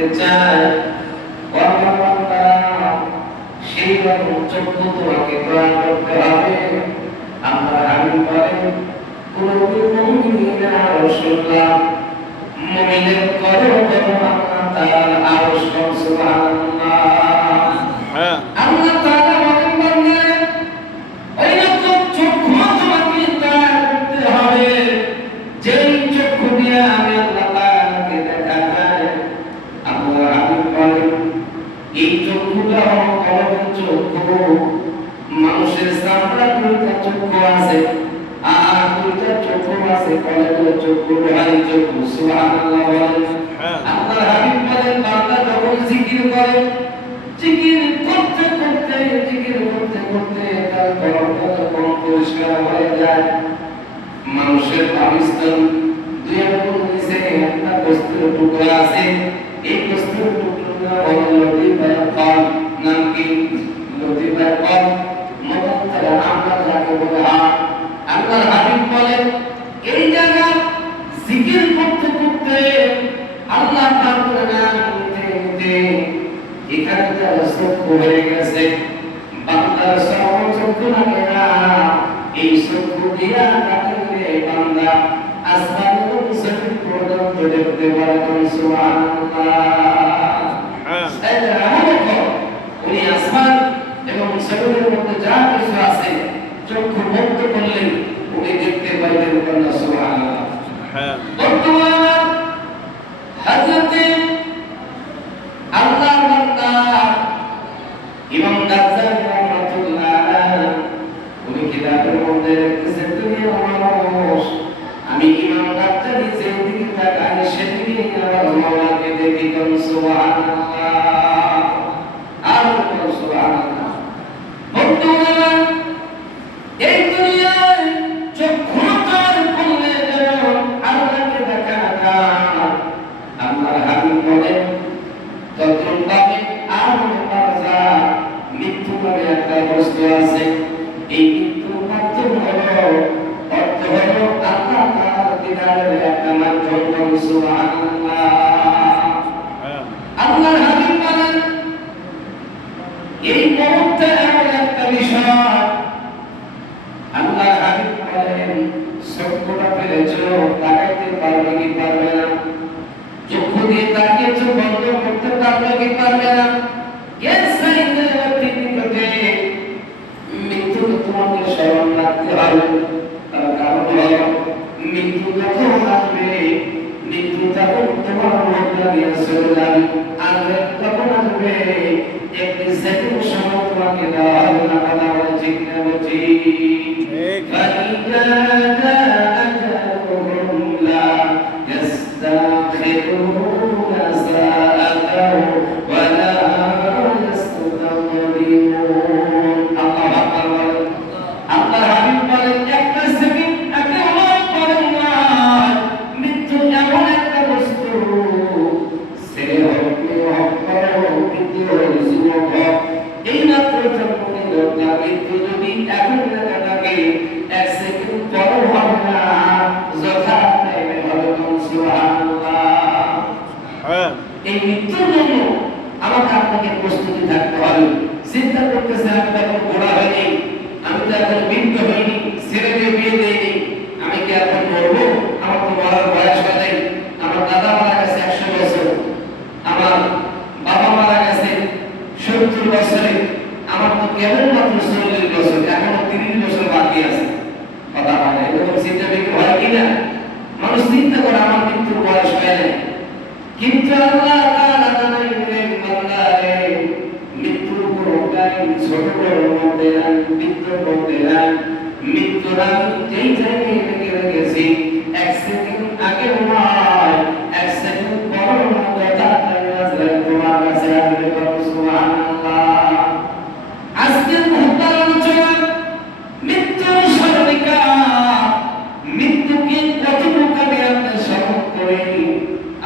দেখতে চায় সেই রকম চক্ষু তোমাকে প্রদান করতে হবে। আল্লাহ হাবিব বলেন কুলুল মুমিনিনা রাসূলুল্লাহ মুমিনের করো আল্লাহ তাআলা আরশ সুবহানাল্লাহ। আল্লাহ তাআলা বলেন বান্দা ওই রকম চক্ষু তোমাকে প্রদান করতে হবে যেই চক্ষু দিয়ে আমি আল্লাহ তাআলাকে দেখা যায়। আল্লাহ হাবিব বলেন এই চক্ষুটা কলবের চক্ষু। মানুষের চামড়ার দুইটা চক্ষু আছে আর দুইটা চক্ষু আছে কলবের চক্ষু, ভাই চক্ষু। সুবহানাল্লাহ বলেন। আল্লাহ হাবিব বলেন বান্দা যখন জিকির করে জিকির করতে করতে তার কলবটা যখন পরিষ্কার হয়ে যায়, মানুষের পাকিস্তান দুই আঙ্গুল নিচে একটা বস্তুর টুকরা আছে, এই বস্তুর টুকরা হলো লতিফায়ে কলব। নাম কি? লতিফায়ে কলব। মতান্তরে আমরা যাকে বলে হাত। আল্লাহর হাবিব বলেন এই জায়গা জিকির করতে করতে আল্লাহ পাকের নাম নিতে নিতে এখানে যারা চক্ষু হয়ে গেছে, বান্দার সব চক্ষু লাগে না, এই চক্ষু দিয়া কাটলে বান্দা আসমানের জমিন পর্যন্ত দেখতে পারবেন। সুবহানাল্লাহ। উনি আসমান এবং জমিনের মধ্যে যা কিছু আছে চক্ষু বন্ধ করলে উনি দেখতে পাইবেন। সুবহানাল্লাহ। বর্তমান হযরতে আল্লাহর বান্দা ইমাম গাজ্জালী রাহমাতুল্লাহ আলাইহি উনি কিতাবের মধ্যে লিখেছেন দুনিয়ার মানুষ আমি ইমাম গাজ্জালী যেদিকে তাকাই সেদিকে আমার মাওলাকে দেখি। সুবহানাল্লাহ। আর সুবহানাল্লাহ। বর্তমান এই দুনিয়ায় চক্ষু তার খুললে যেন আল্লাহকে দেখা যায়। আল্লাহর হাবিব বলেন ততভাবে আমল বাজা মৃত্যু নামে একটা বস্তু আছে, এই মৃত্যুর মাধ্যম হলো অর্থ হলো আল্লাহ তাআলার দিদারের একটা মাধ্যম। সুবহানাল্লাহ। আল্লাহর হাবিব বলেন এই মুহূর্তে এমন একটা বিষয়, আল্লাহর হাবিব বলেন চক্ষুটা ফেলেছো তাকাইতে পারবে কি পারবে না? চক্ষু দিয়ে তাকিয়েছো বন্ধ করতে পারবে কি পারবে না? মৃত্যু তোমাকে স্মরণ রাখতে হবে। তার কারণ হলো মৃত্যু যখন আসবে, মৃত্যু যখন তোমার মধ্যে দিয়ে চলে যাবে, আসবে তখন আসবে একটি সেকেন্ড সময় তোমাকে দেওয়া হবে না। কথা বলে ঠিক না? বলছি মৃত্যু যদি এখন দেখা থাকে এক সেকেন্ড পর হবে না, যথা টাইমে হবে। সুবহানাল্লাহ। এই মৃত্যুর জন্য আমাকে আপনাকে প্রস্তুতি থাকতে হবে। চিন্তা করতেছে আমি তো এখন বড় হইনি, আমি তো এখন বৃদ্ধ হইনি, ছেলেকে বিয়ে দেইনি, আমি কি এখন মরবো? আমার তো মরার বয়স হয় নাই। আমার দাদা মারা গেছে 100 বছর, আমার বাবা মারা গেছে 70 বছরে, আমার তো কেবল মাত্র 40 বছর, এখনো 30 বছর বাকি আছে। কথা বলে এরকম চিন্তা বিক্রি হয় কিনা? মানুষ চিন্তা করে আমার মৃত্যুর বয়স হয় নাই, কিন্তু আল্লাহ তাআলা জানাইলেন বান্দারে মৃত্যুর কোনো টাইম ছোট বড় মধ্যে নাই, মৃত্যুর মধ্যে নাই। মৃত্যুর আমি যেই জায়গায় রেখেছি এক সেকেন্ড আগে নয়, এক সেকেন্ড পর নয়, তোমার কাছে আসবে। সুবহানাল্লাহ। আজকের মুহূর্তের আলোচনা মৃত্যুর স্মরণিকা, মৃত্যুকে কতটুকু আমি আপনার স্মরণ করি।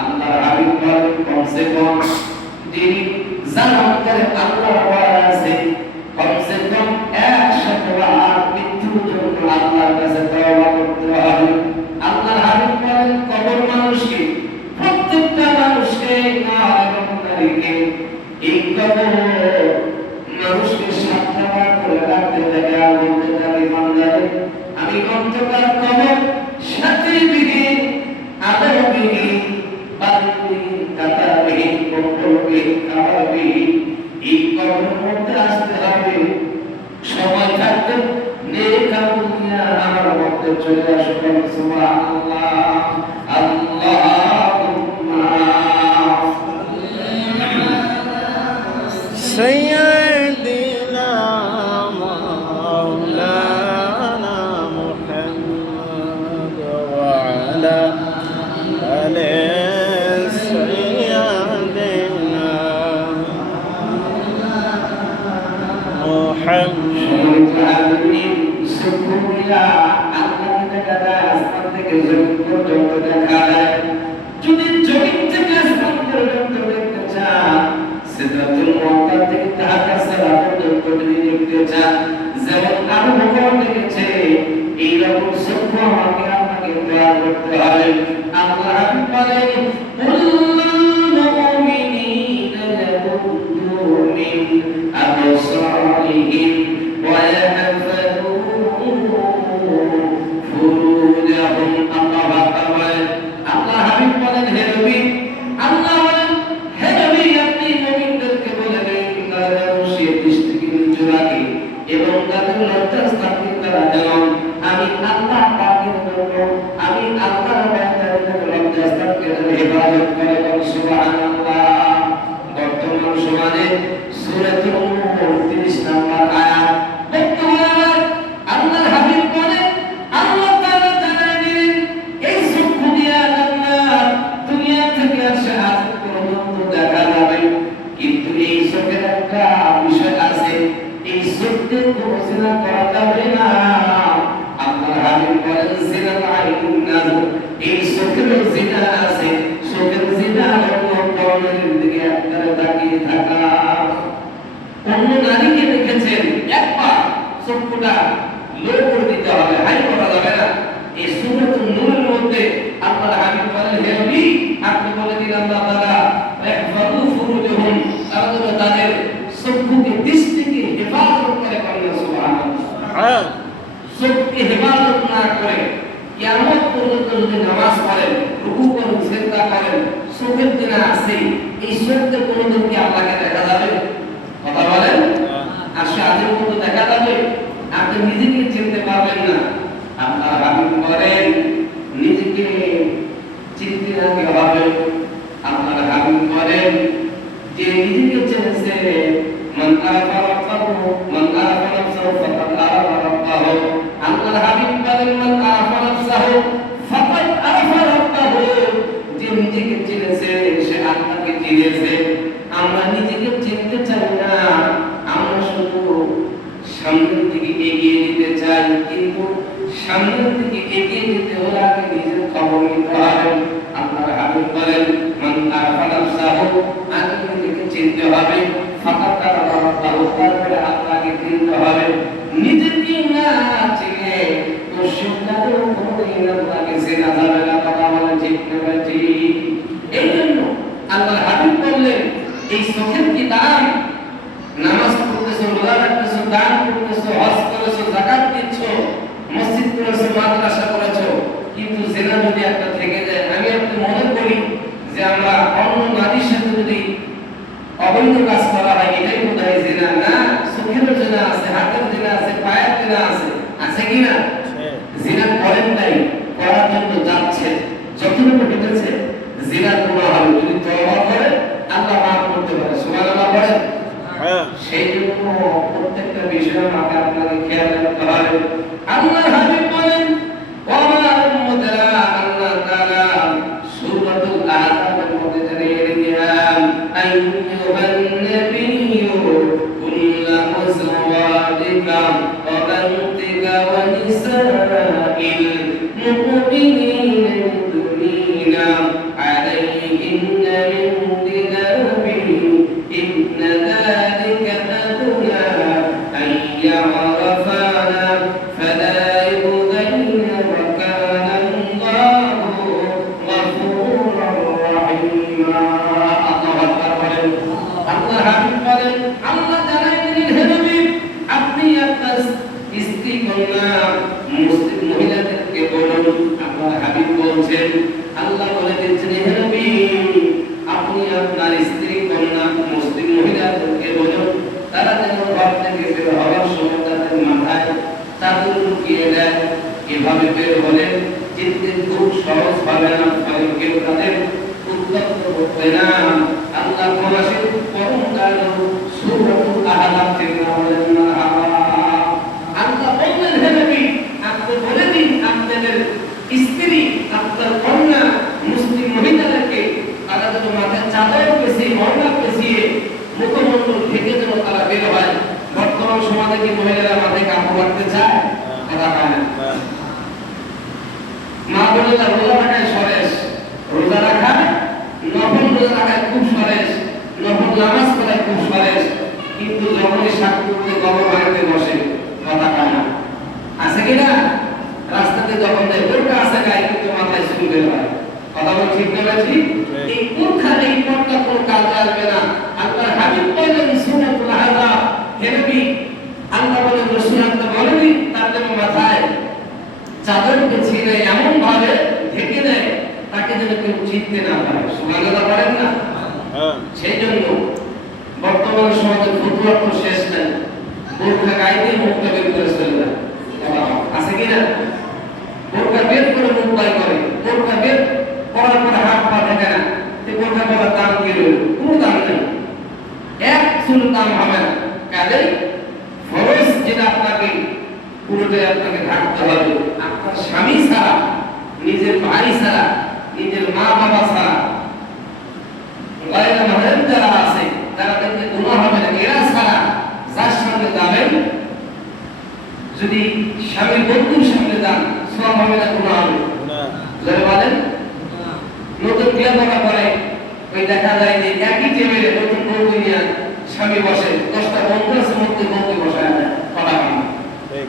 আল্লাহর হাবিব বলেন কমসে কম যিনি জানান করে আল্লাহর ওয়াদা আছে কমসে কম 100 বার মৃত্যুর জন্য আল্লাহর কাছে তওবা করতে হবে। আল্লাহর হাবিব বলেন কবর মানুষকে, প্রত্যেকটা মানুষকে না এবং কবর মানুষকে সাতটা করে রাখতে থাকে আর বলতে থাকে বান্দারে আমি অন্ধকার কবর সাথে বিহীন আদর বিহীন বাড়িবিহীন কাতা বিহীন কবর বিহীন খাবার বিহীন এই কবরের মধ্যে আসতে হবে সময় থাকতে নেক আমল নিয়ে আমার মধ্যে চলে আসবেন সুবহানাল্লাহ আল্লাহুম্মা سيدنا مولانا محمد وعلى آل سيدنا যদি জমিন থেকে আসমান পর্যন্ত দেখতে চান সিদরাতুল মুনতাহা থেকে তাহার সিরাত পর্যন্ত যদি দেখতে চান যেমন আবু বকর দেখেছে এইরকম সত্য আমাকে আপনাকে দোয়া করতে হবে আল্লাহ হাবিব বলেন কুল্লুল মুমিনিনা ইয়াগুদ্দু মিন আবসারিহিম ওয়া ইয়াহফাযু ফুরুজাহুম আল্লাহু আকবার আল্লাহ হাবিব বলেন হে নবী আল্লাহ বলেন হে নবী আপনি মুমিনদেরকে বলেন তারা সে দৃষ্টিকে নিচু রাখে এবং তাদের লজ্জাস্থানকে তারা যেন আমি আল্লাহ পাকের জন্য আমি আল্লাহর বান্দাদের লজ্জাস্থানকে হেফাজত করে সুবহানাল্লাহ বর্তমান সমাজে সূরাতুল নূর 30 নম্বর আয়াত বর্তমানে আল্লাহ হাবিব বলেন আল্লাহ তাআলা জানায় দিলেন এই চক্ষু দিয়া জান্নাত দুনিয়া থেকে আসে আজ পর্যন্ত দেখা যাবে কিন্তু এই চোখের একটা বিষয় আছে এই চোখে কোনো জিনা করা যাবে না আল্লাহ হাবিব বলেন জিনা আইনুন নাজর এই চোখের জিনা আছে চোখের জিনা হলো কর্ণের দিকে একবারে তাকিয়ে থাকা অন্য নারীকে দেখেছেন একবার চক্ষুটা লো করে দিতে হবে হাই করা যাবে না এই সূরাতুন নূরের মধ্যে আল্লাহ হাবিব বলেন হে নবী আপনি বলে দিন আল্লাহ তাআলা ইহফাযু ফুরুজাহুম তাদের চক্ষুকে দৃষ্টিকে হেফাজত করে সুবহানাল্লাহ চোখকে হেফাজত না করে কিয়ামত পর্যন্ত যদি নামাজ পড়েন রুকু করেন সিজদা করেন চোখের দিনা আছে এই চোখকে কোনোদিন কি আল্লাহকে দেখা যাবে কথা বলেন আসে আজের মতো দেখা যাবে আপনি নিজেকে চিনতে পারবেন না আপনার হাবিব বলেন নিজেকে চিনতে আগে হবে আপনার হাবিব বলেন যে নিজেকে চিনেছে মান আরাফা রাব্বাহু মান আরাফা নাফসাহু ফাকাদ আরাফা রাব্বাহু আল্লাহর হাবিব বলেন মান আরাফা নাফসাহু ফাকাদ আরাফা রাব্বাহু যে নিজেকে চিনেছে সে আল্লাহকে চিনেছে আমরা নিজেকে চিনতে চাই না আমরা শুধু সামনের দিকে এগিয়ে যেতে চাই কিন্তু সামনের দিকে এগিয়ে যেতে হলে আগে নিজের খবর নিতে হবে আল্লাহর হাবিব বলেন মান আরাফা নাফসাহু আগে নিজেকে চিনতে হবে ফাকাদ আরাফা রাব্বাহু তারপরে আল্লাহকে চিনতে হবে নিজেকে না চিনে তো সেটাও কোনোদিন আল্লাহকে চেনা যাবে না কথা বলে ঠিক না ঠিক এই জন্য আল্লাহর হাবিব বললেন এই চোখের কি দাম নামাজ পড়তেছো রোজা রাখতেছো দান করতেছো হজ করেছো যাকাত দিচ্ছ মসজিদ করেছো মাদ্রাসা করেছো কিন্তু জিনা যদি একটা থেকে যায় আমি একটু মনে করি যে আমরা অন্য নারীর সাথে যদি অবৈধ কাজ করা হয় এটাই বোধহয় জিনা না চোখের জিনা আছে হাতের জিনা আছে পায়ের জিনা আছে কি না জিনা করেন নাই করার জন্য যাচ্ছে যতটুকু হতেছে জিনার গুনাহ হবে যদি তওবা করে আল্লাহ মাফ করতে পারে সুবহানাল্লাহ বলেন সেই জন্য প্রত্যেকটা বিষয় মাথায় আপনাদের খেয়াল রাখতে হবে আল্লাহ হাবিব বলেন ওয়া উম্মতারা আল্লাহ তাআলা সূরাতুল আহজাবের মধ্যে জানিয়ে দিলেন আইয়ুহান নাবিয়্যু কুল্লা মুযওয়াজিকা ওয়া বান্তিকা ওয়া নিসাইল মুমিনিনা يدنين عليهن من جلابيبهن إن ذلك أدنى أن يعرفانا فلا يؤذين وكان الله غفورا رحيما الله أكبر الله حبيب চাদর পেছিয়ে মহল্লা পেছিয়ে মুখমণ্ডল ঢেকে যেন তারা বের হয়। বর্তমান সমাজে কি মহিলারা মাথায় কাপড় রাখতে চায়? কথা পায় না। মা বোনেরা রোজা রাখায় সরেস, রোজা রাখায় নফল রোজা রাখায় খুব সরেস, নফল নামাজ পড়ায় খুব সরেস, কিন্তু যখনই শাক করতে কবর বাড়িতে বসে কথা পায় না। আছে কিনা? রাস্তাতে যখন দেয় বোরকা আছে গায়ে কিন্তু মাথায় চুল বের হয়। কথা বল ঠিক না ঠিক? এই বোরখা এই পর্দা কোনো কাজে আসবে না। আল্লাহ হাবিব বলেন সুন্নাতুল হাদা, হে নবী আল্লাহ বলেন রাসূল আল্লাহ বলেনি তার জন্য মাথায় চাদর পেছিয়ে এমন ভাবে ঢেকে দেয় তাকে যেন কেউ চিনতে না পারে। সুবহানাল্লাহ বলেন না? সেই জন্য বর্তমান সমাজে ফতোয়া তো শেষ নাই। বোরখা গায়ে দিয়ে মুখটা বের করে চলে যায়। আছে কিনা? বোরখা বের করে মুখ বাই করে, বোরখা বের করার পরে হাত পা থাকে না। বোরখা পরার দাম কি রইল? কোনো দাম নেই, এক চুল দাম হবে না। কাজেই ফরজ যেটা আপনাকে পুরোটাই আপনাকে থাকতে হবে। আপনার স্বামী ছাড়া, নিজের ভাই ছাড়া, নিজের মা বাবা ছাড়া, গায়রে মাহরাম যারা আছে তারা দেখতে গুনাহ হবে না। এরা ছাড়া যার সঙ্গে যাবেন, যদি স্বামীর বন্ধুর সঙ্গে যান সব হবে না, গুনাহ হবে না। যারা বলেন নতুন বিয়ে করার পরে ওই দেখা যায় যে একই টেবিলে নতুন বন্ধু নিয়ে স্বামী বসে, 10টা বন্ধু আছে মধ্যে বন্ধু বসায় না, কথা বলে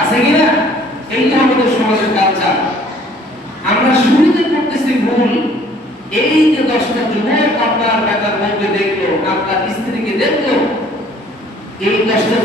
আছে কিনা? এইটা আমাদের সমাজের কালচার। আমরা শুরুতে করতেছি ভুল। এই যে 10টা যুবক